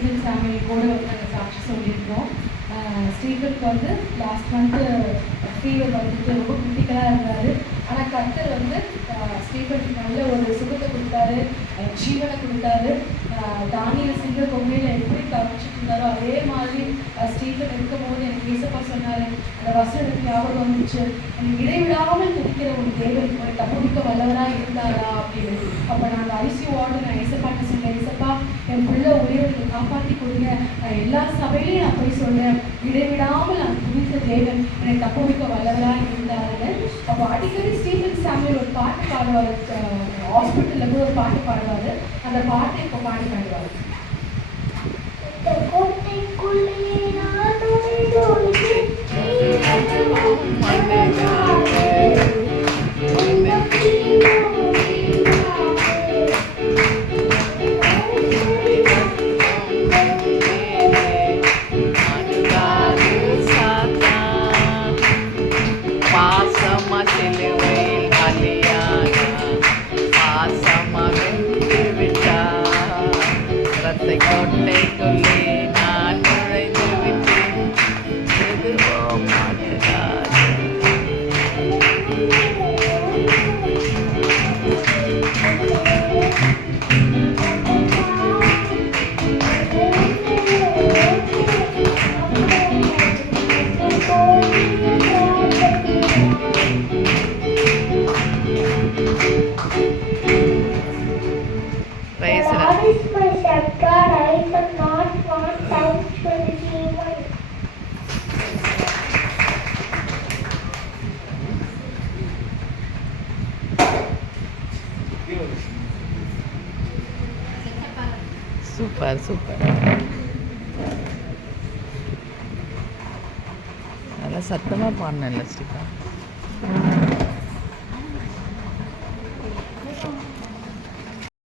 Family கூட வந்து நாங்கள் சாட்சி சொல்லியிருக்கோம். ஸ்டீஃபனுக்கு வந்து லாஸ்ட் மந்த்து ஃபீவர் வந்துட்டு ரொம்ப கிரிட்டிக்கலாக இருந்தார். ஆனால் கர்த்தர் வந்து ஸ்டீஃபனுக்கு நல்ல ஒரு சுகத்தை கொடுத்தாரு, ஜீவனை கொடுத்தாரு. தானியல் சிங்க கொங்கையில் எப்படி கவனிச்சுட்டு இருந்தாரோ அதே மாதிரி ஸ்டீஃபன் இருக்கும் போது எனக்கு ஏசப்பா சொன்னார், அந்த வசனம் எனக்கு ஞாபகம் வந்துச்சு, எனக்கு இடைவிடாமல் துடிக்கிற ஒரு தேவன் ஒரு தப்புவிக்க வல்லவராக இருந்தாரா அப்படின்னு. அப்போ நாங்கள் ஐசியூ வார்டு நான் ஏசப்பாட்ட சொன்னேன், ஏசப்பா என் பிள்ளை உயிரை காப்பாற்றி கொடுங்க, நான் எல்லா சபையிலையும் நான் போய் சொன்னேன், இடைவிடாமல் நான் துடித்த தேவன் என்னை தப்புவிக்க வல்லவராக இருந்தாருன்னு. அப்போ அடிக்கடி ஸ்டீஃபன் சாமுவேல் ஒரு பாட்டு பாடுவார், ஹாஸ்பிட்டலில் போய் ஒரு பாட்டு பாடுவார். அந்த பாட்டை இப்போ பாடி பாடுவார். கோட்டைக்குள்ளே நான் நுழைந்து விட்டேன், எதுவோ மனதாரே. சூப்பர் சூப்பர், நல்லா சத்தமாக பாடினேன்ல ஸ்ரீகா.